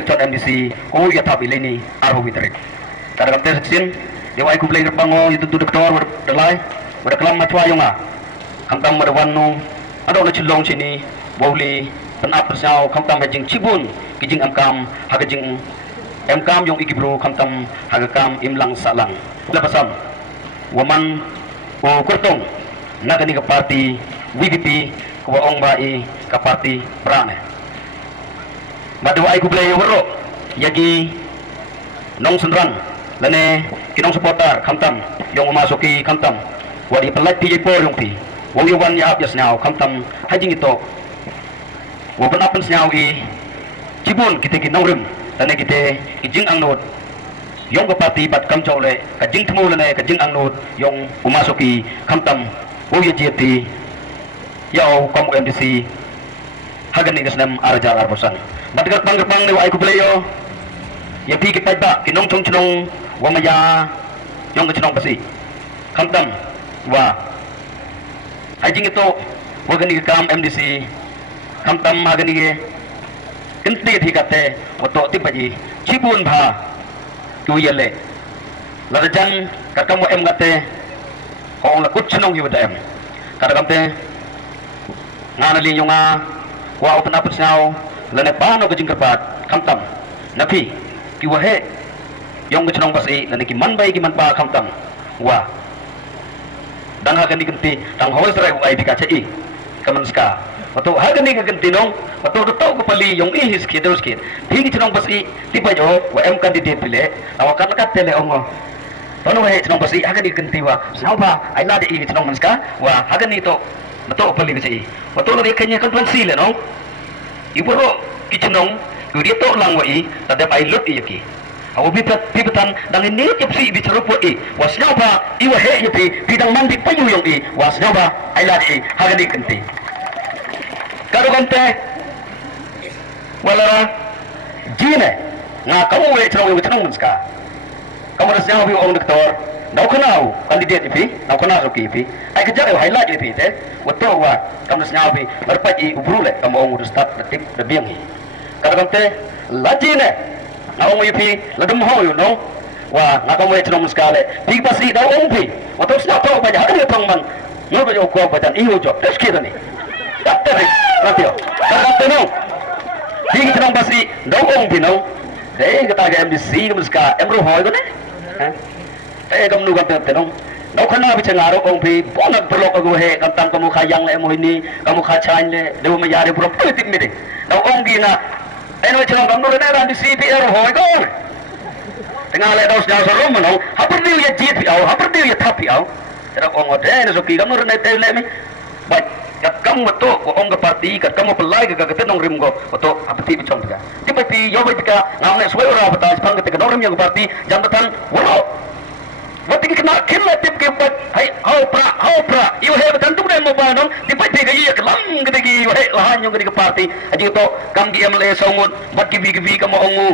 section MDC ko ya tap ileni arho bitare kada kapte section dewa iku play bango itu doktor dalai berkelam macwa yonga kamtam marwanu ado na chilong sini woli penap persau kamtam hajing cibun kijing amkam hagajing amkam yung ikibro kamtam hagakam imlang salang lapasam waman o kurtong nagani ka party WBP kuwaong bai ka party prane madwa ay kublay waro yagi nong sunran lane kinong supporter kamtam yung umasuki kamtam wadi pelat ti po yung pi wong yuwan ya apyas now kamtam hajing ito waban apens now cibun kita kinong rim lane kita kijing ang not yung kapati pat kam chole kajing tmu lane kajing ang not yung umasuki kamtam uya jeti yao kom MDC hagan ni gasnam arjar arbosan batgar pang ni wa ku playo ya pi kita ba kinong chung chnong wa maya yung chnong pasi kamtam wa hajing ito wa gani kam MDC kamtam hagan ni kenti thikate oto tipaji cibun bha tu yele larajan kakamu em gate kong lakut chnong yu dem kada kamte ngana li yunga wa open up now lane pano ke jingkerpat kamtam napi ki wahe yong ke chnong basi lane ki man bai ki man pa kamtam wa dang ha gani kenti dang hol serai ai dikacai kaman ska wato ha gani ka kenti nong wato to ko pali yong ihis ki dos ki thi ki chnong basi tipa jo wa em candidate pile awakan kat tele ongo tono he chnong basi ha gani kenti wa sauba ai la de i chnong manska wa ha gani to mato pali bisi wato lo kanya kan pensi le no iburo ki chnong ku dia to lang wa i tade pai lut i ki awu bitan dang ni tipsi bi cerupo i wasnya ba i wa he i bidang mandi payu yong i wasnya ba ai la di ha gani kenti karo kante wala jine nga kamu we chnong manska kamu rasnya bi ong doktor nau kenau kandidat ipi nau kenal soki ipi ai kerja highlight ipi te wato wa kamu rasnya bi berpaji ubrule kamu ong udah start tip de biang hi kada kamte lajine nau ong ipi ladum ho you know wa ngakamu we chnong skale pi pasi dau ong pi wato sna to ba ja de pangman no ba jo ko ba dan iho jo des kita ni dokter ratio kada kamte no pi chnong pasi dau ong pi no để người ta cái MDC cái ska em rồi hỏi đó đấy eh kamu nu kata tenong nau kana bi changaro ong pi bona blok agu he kantam kamu khayang le mo ini kamu khachain le dewa mayare pura politik mi de nau ong gina eno chang kamu ne ran di CPR hoi ko tengah le dos nya sorom no hapur dia ya jit au hapur dia ya thapi au tera ong ode ne so ki kamu ne te le mi baik kat kamu to ko ong ka parti kat kamu pelai ka tenong rim go to apati bi chong ka tipati yo bi ka ngamne suwe ora bata pang ka tenong rim yang parti jambatan woro wati kena killa tip ke bat hai hau pra you have tentu dai mobile non tipati ka iya kelang gede gi yo he lahan yang gede ke parti aji to kam gi MLA songun bat ki bi ka mo ongu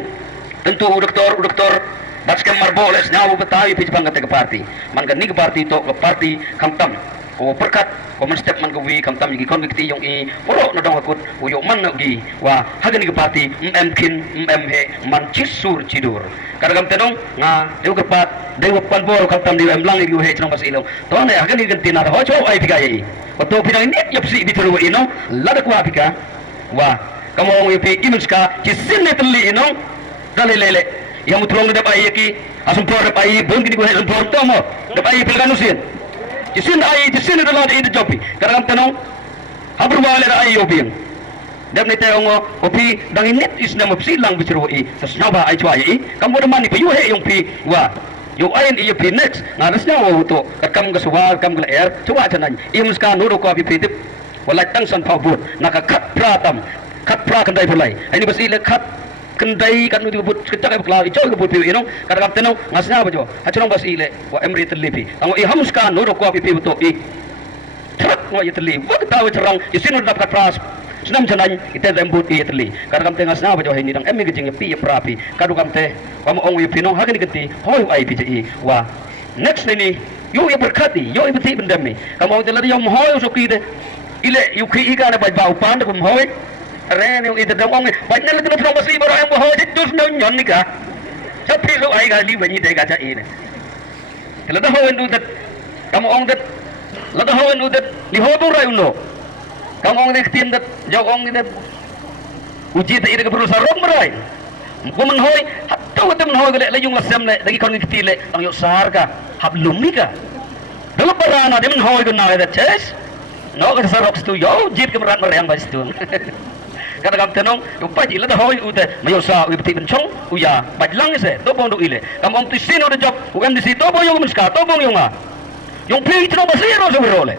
tentu doktor bats ke marboles nyawu betawi pi pang ka parti man ka ni ka parti to ka parti kamtam o perkat ko man step man ko wi kam tam gi kon gi yong i oro no dong akut o yo man gi wa hagan gi parti kin he man cisur cidur kadang tenong nga dew kepat dew panbor kam tam di lang gi he chnong basilo to ne hagan gi ganti na ho cho ai piga yi o to pinang ni yap si bitru ino lada kwa pika wa kamo wi pi imuska cisin ne tli ino dale lele yang mutrong de bai ki asum por de bai bung gi go he por to mo de bai pilganusin jisin adalah di jopi kadang tenong habru wale ai yobing dam ne tayong opi dang init is na mapsilang bichro i sasnaba ai chwa i kamu de mani payu he yung pi wa yo ain i pi next na rasnya wo to kam ga suwa kam ga air chwa chanan i muska nuru ko pi pitip wala tang san phabut naka khat pratam khat pra kan dai pulai ini basi le khat kendai kan nu dibut kecak ke kelari coy ke buti ino kadang tenong ngasnya apa jo hacurong bas ile wa emri terlipi ang i hamuskan no ko api beto i trak wa yetli wa tahu cerang isinu dapat pras senam jalan kita lembut i yetli kadang tengah ngasnya apa jo ini dang emi gejing pi prapi kadang te wa mo ong pino hagen geti hoy ai pi i wa next ini yo ya berkati yo ibti bendam ni kamu teladi yo hoy so ki de ile yu ki ga na ba upan ko hoy Ren yung ito dong ong banyak lagi na trombasi baru yang bohong itu sudah nyon nih kah? Tapi lu ay kali banyak deh kaca ini. Kalau dah hawan udat kamu ong dat, ladah hawan udat lihodo ray uno. Kamu ong dek tim dat jauh ong dat uji tak ida perlu sarong merai. Kuman hoy hatta wata man hoy gale layung lasam le lagi kon kitile ang yo sar ka hablum ni ka. Dalam barana dia man hoy ko na ida ches. No ka sarok stu yo jit ka merat merang bas tu. Kata kam tenong upa ji ladah hoy ude mayo sa ubti bencong uya bajlang se to bong do ile. Kam ong tisin ude job ukan di situ bo yung meska to bong yung ma. Yung pi tro basiro so berole.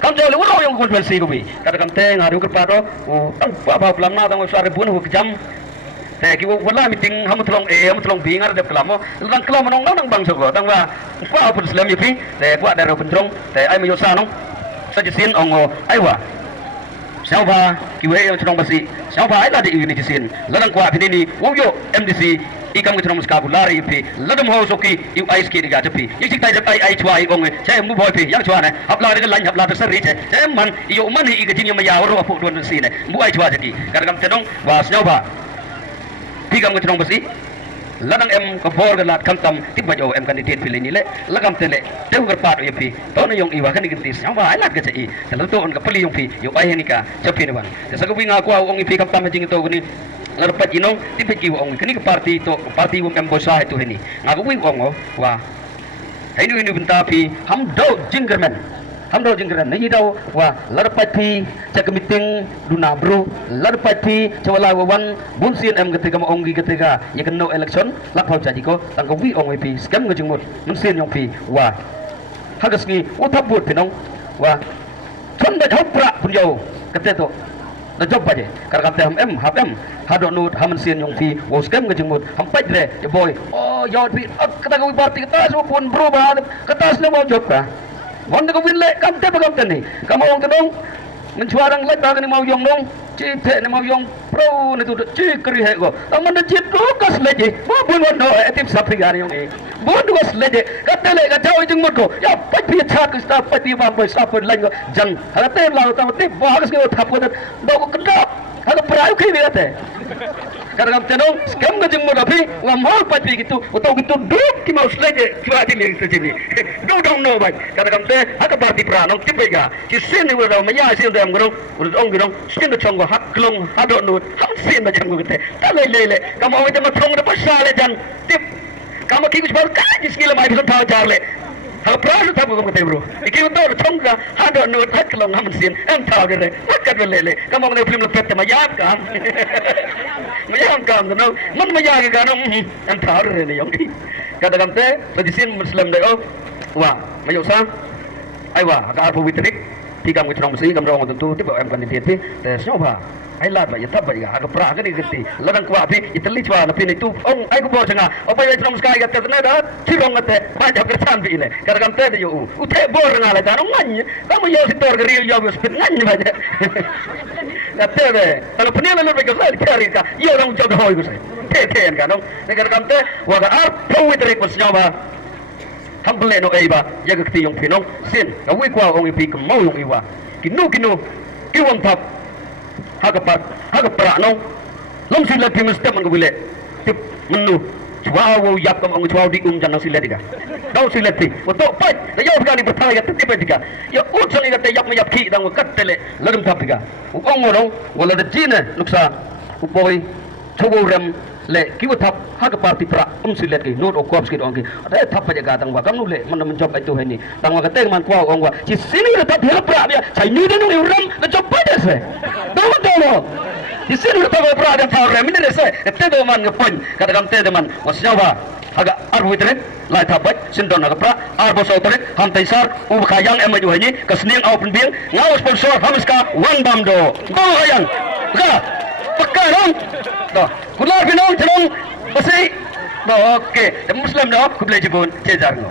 Kam jole ulo yung kon bel si ko bi. Kata kam teng hari ko paro o tang pa pelam na tang sare bun ho jam. Teh kiwo wala meeting hamu tolong bingar dep kelamo lang kelamo nong bang sogo tang wa kwa pun selam yipi teh kwa daro pentrong teh ai mayo sa nong sa jisin ongo ai wa siapa kiwe yang tolong basi siapa ai tadi ini jisin ladang kwa pinini woyo MDC ikam ke tolong skabulari yipi ladam ho soki yu ai ski diga tepi yik tai jat ai chwa ai onge saya mu boy pi yang chwa ne hapla de lan hapla de seri che man iyo man hi ke jing ma ya ro apu don si ne mu ai chwa jadi kadang tenong wa siapa Pigam ke besi ladang em ke bor ke lat kamtam tiba jo em kandidat pilih ni le lagam tele teu ke pat yepi ton yong iwa kan digentis sama alat ke cai selalu to on ke peli yong pi yo ai ni ka cepi ne ban sagu winga ko ong ipi kamtam jing to gini lerpat inong tipe ki ong kini ke parti wong em bosa itu ini ngaku wing ong wa ini benta pi ham do jinggerman Hamdo jingkran ni daw wa larpati ca meeting duna bro larpati ca wala wan bunsin em ketika mo ongi ketika ya no election lapau jadi ko tang ko wi ong pi scam ngajung mot munsin yong pi wa hagas ni utabut pinong wa chonda hopra punjo keteto na job baje karena ham em hado nut hamen sin yong pi wo scam ngajung mot ham pajre ya boy oh yo pi kata ko parti kita semua pun bro ba kata semua mau job ka Wanda ko winle kam te bagam tani kam ong kedong mencuarang lek bagani mau yong dong ci te ne mau yong pro ne tu ci kri he go aman de ci to kas leje bo bun wono etip sapri gari yong e bo du kas leje katele ka jaw jing mot ko ya pati cha ka sta pati ba boy sa pun lang jang ha te la ta te bo ha kas ko thap ko do ko kenda ha ko prayu khi bi ate karena tenong scam ngajeng mo dapi wa mal pati gitu atau gitu duk ki mau sleje kiwa di ni sejini do dong no bai karena te haka parti prano tipega ki sin ni wala maya sin dam gro ong gro sin de chongo hak klong hado nut ham sin ma jangu gete tale lele kamu awet ma chong de pasale jan tip kamu ki kus bar ka jiskila mai bisa tahu jarle hal prasu tabu kamu te bro iki to chonga hado nut hak klong ham sin em tahu gere makat lele kamu ne film lepet ma yap kan Mayang kam no man mayang ka no an thar re ne yong kada kam te pedisin muslim de o wa mayo sa ai wa ka arpo vitrik ti kam ko mesti kam rong tentu ti em kan ti ti te soba ai lat ba yata ba ya ka pra ka ni gesti ladang kwa ti itali chwa na pin itu ong ai ko bo changa o pa yatram sky ga te na da ti rong te ba ja ka san bi le kada kam te yo u te bor na le ta no ngany kam yo si tor gri yo spit ngany ba ja Tebe, kalau penila lebih ke saya cari ka, iya orang jauh hoy ko saya. Teten kan, negara kante, waga arpo witrik masnyawa. Hamble no eiba, jaga kti yung pinong sin, kawi kwa ong ipi mau yung iwa. Kinu iwan tap. Haga para no. Lom sila pimus teman ko bile. Tip menu. Chuawo yap kam ong chuawo di jangan sila diga. Daw sila ti. Oto pat, dayo kali bertanya tip diga. Ya utsang iga te yap ki dang kattele ladum tap diga. Ong no wala de jine nuksa upoy chogo rem le kiwo tap haga parti pra sila ki not o kops ki dong ki. Ada tap pa jaga tang wa kam nu le man menjob itu heni. Tang wa kate man kwa ong wa. Ci sini tap hela pra dia. Sai ni de nu rem na job pa de se. Daw di sini kita berada di Paris. Ini desa. Itu teman ngepon. Katakan teman. Maksudnya apa? Agak arbitret. Lai tabat. Sindon agak pra. Arbo sautret. Hantai sar. Ubakayang emaju ini. Kesenian open bill. Ngau sponsor. Hamiska. One bamdo. Go hayang. Buka. Pekah dong. Dah. Kular binong. Celong. Besi. Oke. Muslim dah. Kublai jebun. Cejar no.